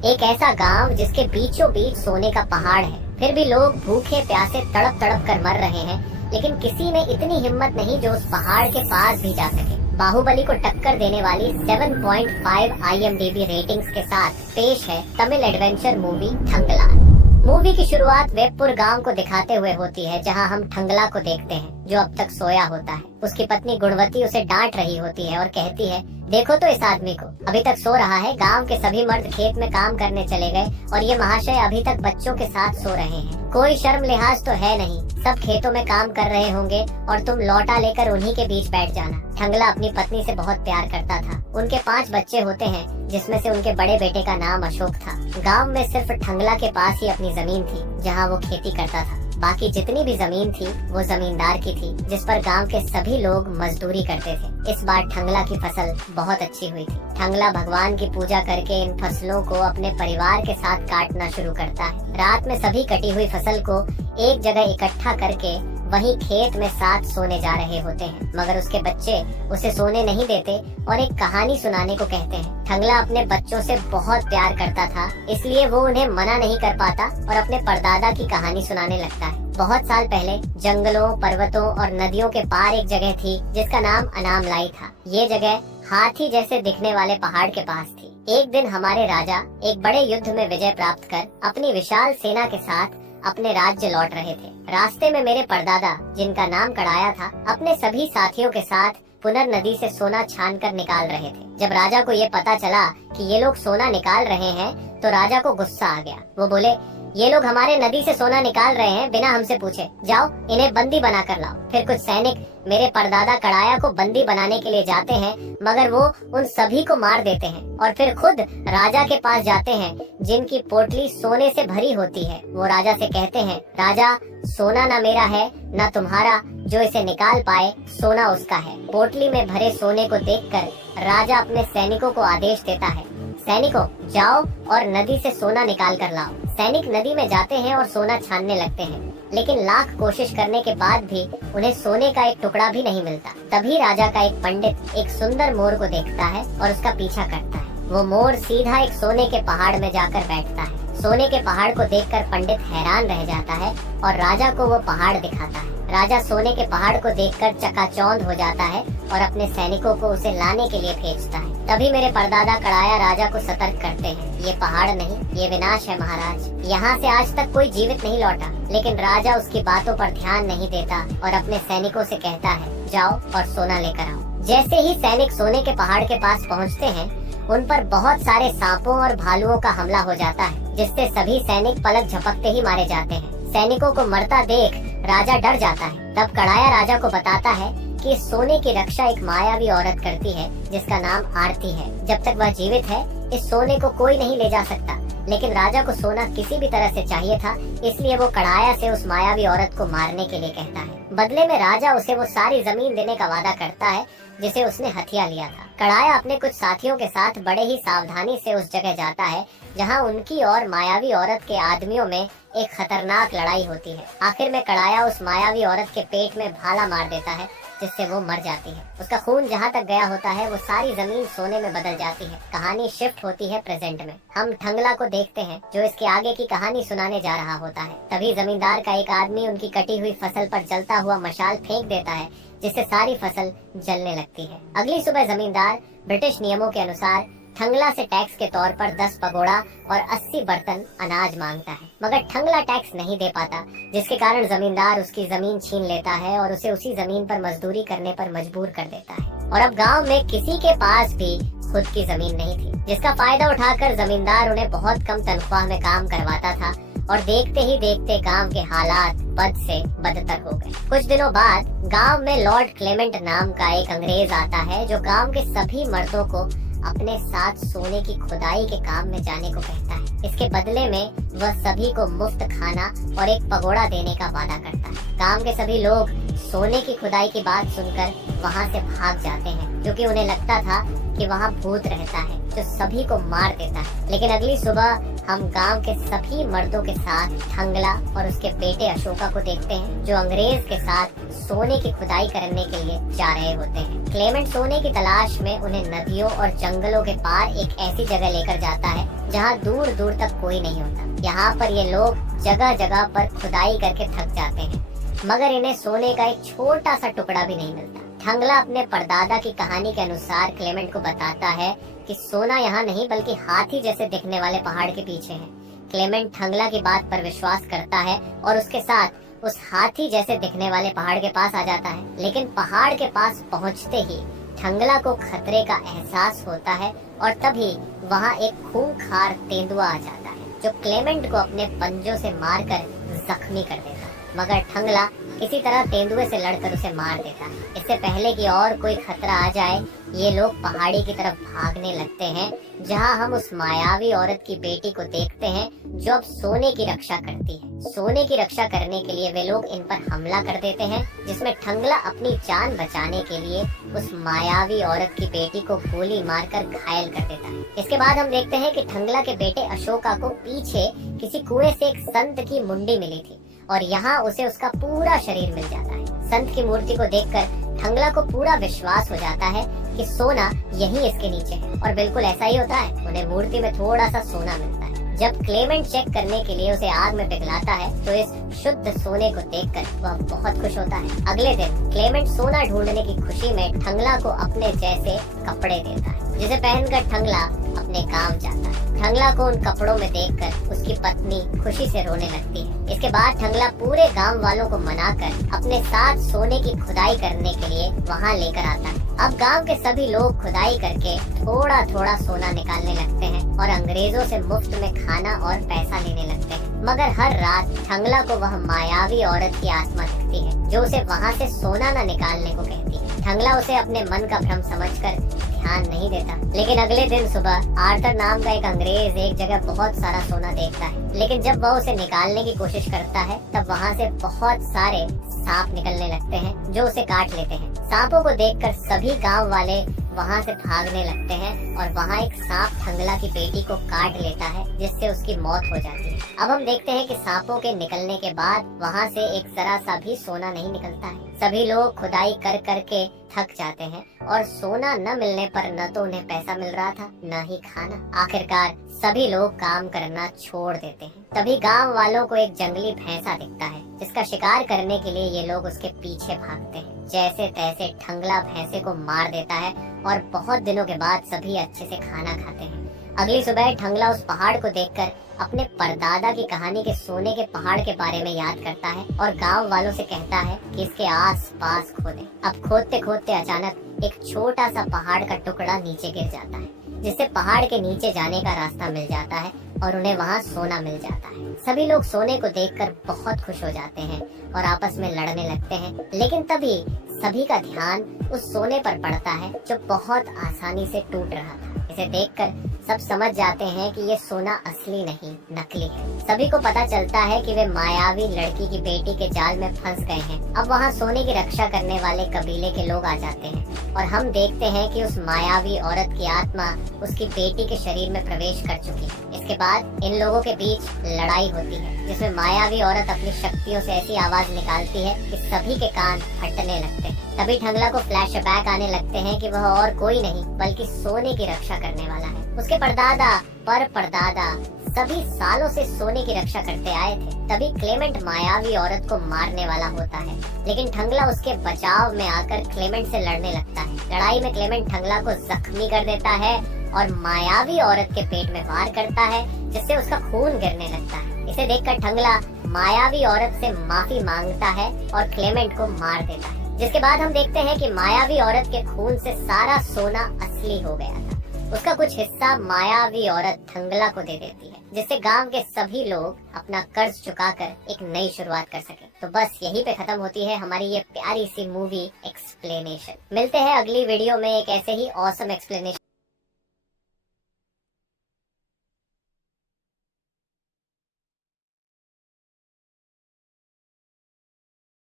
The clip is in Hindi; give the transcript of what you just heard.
एक ऐसा गांव जिसके बीचों बीच सोने का पहाड़ है, फिर भी लोग भूखे प्यासे तड़प तड़प कर मर रहे हैं, लेकिन किसी में इतनी हिम्मत नहीं जो उस पहाड़ के पास भी जा सके। बाहुबली को टक्कर देने वाली 7.5 IMDb रेटिंग्स के साथ पेश है तमिल एडवेंचर मूवी ठंगला। मूवी की शुरुआत वेपुर गांव को दिखाते हुए होती है, जहां हम ठंगला को देखते हैं जो अब तक सोया होता है। उसकी पत्नी गुणवती उसे डांट रही होती है और कहती है, देखो तो इस आदमी को, अभी तक सो रहा है। गांव के सभी मर्द खेत में काम करने चले गए और ये महाशय अभी तक बच्चों के साथ सो रहे हैं। कोई शर्म लिहाज तो है नहीं, सब खेतों में काम कर रहे होंगे और तुम लौटा लेकर उन्हीं के बीच बैठ जाना। ठंगला अपनी पत्नी से बहुत प्यार करता था। उनके 5 बच्चे होते हैं, जिसमें से उनके बड़े बेटे का नाम अशोक था। गांव में सिर्फ ठंगला के पास ही अपनी जमीन थी, जहां वो खेती करता था। बाकी जितनी भी जमीन थी वो जमींदार की थी, जिस पर गांव के सभी लोग मजदूरी करते थे। इस बार ठंगला की फसल बहुत अच्छी हुई थी। ठंगला भगवान की पूजा करके इन फसलों को अपने परिवार के साथ काटना शुरू करता है। रात में सभी कटी हुई फसल को एक जगह इकट्ठा करके वहीं खेत में साथ सोने जा रहे होते हैं, मगर उसके बच्चे उसे सोने नहीं देते और एक कहानी सुनाने को कहते हैं। ठंगला अपने बच्चों से बहुत प्यार करता था, इसलिए वो उन्हें मना नहीं कर पाता और अपने परदादा की कहानी सुनाने लगता है। बहुत साल पहले जंगलों, पर्वतों और नदियों के पार एक जगह थी जिसका नाम अनामलाई था। ये जगह हाथी जैसे दिखने वाले पहाड़ के पास थी। एक दिन हमारे राजा एक बड़े युद्ध में विजय प्राप्त कर अपनी विशाल सेना के साथ अपने राज्य लौट रहे थे। रास्ते में मेरे परदादा, जिनका नाम कड़ाया था, अपने सभी साथियों के साथ पुनर नदी से सोना छान कर निकाल रहे थे। जब राजा को ये पता चला कि ये लोग सोना निकाल रहे हैं तो राजा को गुस्सा आ गया। वो बोले, ये लोग हमारे नदी से सोना निकाल रहे हैं बिना हमसे पूछे, जाओ इन्हें बंदी बना कर लाओ। फिर कुछ सैनिक मेरे परदादा कड़ाया को बंदी बनाने के लिए जाते हैं, मगर वो उन सभी को मार देते हैं और फिर खुद राजा के पास जाते हैं, जिनकी पोटली सोने से भरी होती है। वो राजा से कहते हैं, राजा, सोना ना मेरा है ना तुम्हारा, जो इसे निकाल पाए सोना उसका है। पोटली में भरे सोने को देखकर राजा अपने सैनिकों को आदेश देता है, सैनिकों जाओ और नदी से सोना निकाल कर लाओ। सैनिक नदी में जाते हैं और सोना छानने लगते हैं, लेकिन लाख कोशिश करने के बाद भी उन्हें सोने का एक टुकड़ा भी नहीं मिलता। तभी राजा का एक पंडित एक सुंदर मोर को देखता है और उसका पीछा करता है। वो मोर सीधा एक सोने के पहाड़ में जाकर बैठता है। सोने के पहाड़ को देखकर पंडित हैरान रह जाता है और राजा को वो पहाड़ दिखाता है। राजा सोने के पहाड़ को देखकर चकाचौंध हो जाता है और अपने सैनिकों को उसे लाने के लिए भेजता है। तभी मेरे परदादा कड़ाया राजा को सतर्क करते हैं, ये पहाड़ नहीं, ये विनाश है महाराज। यहाँ से आज तक कोई जीवित नहीं लौटा। लेकिन राजा उसकी बातों पर ध्यान नहीं देता और अपने सैनिकों से कहता है, जाओ और सोना लेकर आओ। जैसे ही सैनिक सोने के पहाड़ के पास पहुँचते हैं, उन पर बहुत सारे सांपों और भालुओं का हमला हो जाता है, जिससे सभी सैनिक पलक झपकते ही मारे जाते हैं। सैनिकों को मरता देख राजा डर जाता है। तब कड़ाया राजा को बताता है कि सोने की रक्षा एक मायावी औरत करती है, जिसका नाम आरती है। जब तक वह जीवित है, इस सोने को कोई नहीं ले जा सकता। लेकिन राजा को सोना किसी भी तरह से चाहिए था, इसलिए वो कड़ाया से उस मायावी औरत को मारने के लिए कहता है। बदले में राजा उसे वो सारी जमीन देने का वादा करता है जिसे उसने हथिया लिया था। कड़ाया अपने कुछ साथियों के साथ बड़े ही सावधानी से उस जगह जाता है जहां उनकी और मायावी औरत के आदमियों में एक खतरनाक लड़ाई होती है। आखिर में कड़ाया उस मायावी औरत के पेट में भाला मार देता है, जिससे वो मर जाती है। उसका खून जहाँ तक गया होता है वो सारी जमीन सोने में बदल जाती है। कहानी शिफ्ट होती है प्रेजेंट में। हम ठंगला को देखते हैं जो इसके आगे की कहानी सुनाने जा रहा होता है। तभी जमींदार का एक आदमी उनकी कटी हुई फसल पर जलता हुआ मशाल फेंक देता है, जिससे सारी फसल जलने लगती है। अगली सुबह जमींदार ब्रिटिश नियमों के अनुसार ठंगला से टैक्स के तौर पर 10 पगोड़ा और 80 बर्तन अनाज मांगता है, मगर ठंगला टैक्स नहीं दे पाता, जिसके कारण जमींदार उसकी जमीन छीन लेता है और उसे उसी जमीन पर मजदूरी करने पर मजबूर कर देता है। और अब गांव में किसी के पास भी खुद की जमीन नहीं थी, जिसका फायदा उठाकर जमींदार उन्हें बहुत कम तनख्वाह में काम करवाता था और देखते ही देखते गांव के हालात बद से बदतर हो गए। कुछ दिनों बाद गांव में लॉर्ड क्लेमेंट नाम का एक अंग्रेज आता है, जो गांव के सभी मर्दों को अपने साथ सोने की खुदाई के काम में जाने को कहता है। इसके बदले में वह सभी को मुफ्त खाना और एक पगोड़ा देने का वादा करता है। गांव के सभी लोग सोने की खुदाई की बात सुनकर वहां से भाग जाते हैं, क्योंकि उन्हें लगता था कि वहां भूत रहता है जो सभी को मार देता है। लेकिन अगली सुबह हम गांव के सभी मर्दों के साथ ठंगला और उसके बेटे अशोका को देखते हैं, जो अंग्रेज के साथ सोने की खुदाई करने के लिए जा रहे होते हैं। क्लेमेंट सोने की तलाश में उन्हें नदियों और जंगलों के पार एक ऐसी जगह लेकर जाता है जहाँ दूर दूर तक कोई नहीं होता। यहाँ पर ये लोग जगह जगह पर खुदाई करके थक जाते हैं, मगर इन्हें सोने का एक छोटा सा टुकड़ा भी नहीं मिलता। ठंगला अपने परदादा की कहानी के अनुसार क्लेमेंट को बताता है कि सोना यहाँ नहीं बल्कि हाथी जैसे दिखने वाले पहाड़ के पीछे है। क्लेमेंट ठंगला की बात पर विश्वास करता है और उसके साथ उस हाथी जैसे दिखने वाले पहाड़ के पास आ जाता है। लेकिन पहाड़ के पास पहुँचते ही ठंगला को खतरे का एहसास होता है और तभी वहाँ एक खूंखार तेंदुआ आ जाता है, जो क्लेमेंट को अपने पंजों से मारकर जख्मी कर देता है। मगर ठंगला किसी तरह तेंदुए से लड़कर उसे मार देता है। इससे पहले कि और कोई खतरा आ जाए, ये लोग पहाड़ी की तरफ भागने लगते हैं, जहां हम उस मायावी औरत की बेटी को देखते हैं जो अब सोने की रक्षा करती है। सोने की रक्षा करने के लिए वे लोग इन पर हमला कर देते हैं, जिसमें ठंगला अपनी जान बचाने के लिए उस मायावी औरत की बेटी को गोली मारकर घायल कर देता है। इसके बाद हम देखते हैं कि ठंगला के बेटे अशोका को पीछे किसी कुएं से एक संत की मुंडी मिली थी और यहाँ उसे उसका पूरा शरीर मिल जाता है। संत की मूर्ति को देखकर ठंगला को पूरा विश्वास हो जाता है कि सोना यहीं इसके नीचे है, और बिल्कुल ऐसा ही होता है। उन्हें मूर्ति में थोड़ा सा सोना मिलता है। जब क्लेमेंट चेक करने के लिए उसे आग में पिघलाता है तो इस शुद्ध सोने को देखकर वह बहुत खुश होता है। अगले दिन क्लेमेंट सोना ढूंढने की खुशी में ठंगला को अपने जैसे कपड़े देता है, जिसे पहनकर ठंगला अपने काम जाता है। ठंगला को उन कपड़ों में देखकर उसकी पत्नी खुशी से रोने लगती है। इसके बाद ठंगला पूरे गांव वालों को मनाकर अपने साथ सोने की खुदाई करने के लिए वहां लेकर आता है। अब गांव के सभी लोग खुदाई करके थोड़ा थोड़ा सोना निकालने लगते हैं और अंग्रेजों से मुफ्त में खाना और पैसा लेने लगते हैं। मगर हर रात ठंगला को वह मायावी औरत की आत्मा दिखती है, जो उसे वहाँ से सोना न निकालने को कहती है। ठंगला उसे अपने मन का भ्रम समझकर ध्यान नहीं देता। लेकिन अगले दिन सुबह आर्थर नाम का एक अंग्रेज एक जगह बहुत सारा सोना देखता है, लेकिन जब वह उसे निकालने की कोशिश करता है तब वहाँ से बहुत सारे सांप निकलने लगते हैं, जो उसे काट लेते हैं। सांपों को देखकर सभी गांव वाले वहाँ से भागने लगते हैं और वहाँ एक सांप ठंगला की बेटी को काट लेता है, जिससे उसकी मौत हो जाती है। अब हम देखते हैं कि सांपों के निकलने के बाद वहाँ से एक जरा सा भी सोना नहीं निकलता है। सभी लोग खुदाई कर करके थक जाते हैं और सोना न मिलने पर न तो उन्हें पैसा मिल रहा था, न ही खाना। आखिरकार सभी लोग काम करना छोड़ देते हैं। तभी गांव वालों को एक जंगली भैंसा दिखता है, जिसका शिकार करने के लिए ये लोग उसके पीछे भागते हैं। जैसे तैसे ठंगला भैंसे को मार देता है और बहुत दिनों के बाद सभी अच्छे से खाना खाते हैं। अगली सुबह ठंगला उस पहाड़ को देखकर अपने परदादा की कहानी के सोने के पहाड़ के बारे में याद करता है और गांव वालों से कहता है कि इसके आस पास खोदें। अब खोदते खोदते अचानक एक छोटा सा पहाड़ का टुकड़ा नीचे गिर जाता है, जिससे पहाड़ के नीचे जाने का रास्ता मिल जाता है और उन्हें वहाँ सोना मिल जाता है। सभी लोग सोने को देखकर बहुत खुश हो जाते हैं और आपस में लड़ने लगते हैं। लेकिन तभी सभी का ध्यान उस सोने पर पड़ता है, जो बहुत आसानी से टूट रहा था। इसे देखकर सब समझ जाते हैं कि ये सोना असली नहीं, नकली है। सभी को पता चलता है कि वे मायावी लड़की की बेटी के जाल में फंस गए हैं। अब वहाँ सोने की रक्षा करने वाले कबीले के लोग आ जाते हैं और हम देखते हैं कि उस मायावी औरत की आत्मा उसकी बेटी के शरीर में प्रवेश कर चुकी है। इसके बाद इन लोगों के बीच लड़ाई होती है, जिसमें मायावी औरत अपनी शक्तियों से ऐसी आवाज निकालती है कि सभी के कान फटने लगते हैं। तभी ठंगला को फ्लैशबैक आने लगते हैं कि वह और कोई नहीं बल्कि सोने की रक्षा करने वाला है। उसके परदादा परदादा सभी सालों से सोने की रक्षा करते आए थे। तभी क्लेमेंट मायावी औरत को मारने वाला होता है, लेकिन ठंगला उसके बचाव में आकर क्लेमेंट से लड़ने लगता है। लड़ाई में क्लेमेंट ठंगला को जख्मी कर देता है और मायावी औरत के पेट में वार करता है, जिससे उसका खून गिरने लगता है। इसे देखकर ठंगला मायावी औरत से माफी मांगता है और क्लेमेंट को मार देता है। जिसके बाद हम देखते हैं कि मायावी औरत के खून से सारा सोना असली हो गया था। उसका कुछ हिस्सा मायावी औरत ठंगला को दे देती है, जिससे गांव के सभी लोग अपना कर्ज चुकाकर एक नई शुरुआत कर सके। तो बस यहीं पे खत्म होती है हमारी ये प्यारी सी मूवी एक्सप्लेनेशन। मिलते हैं अगली वीडियो में एक ऐसे ही ऑसम एक्सप्लेनेशन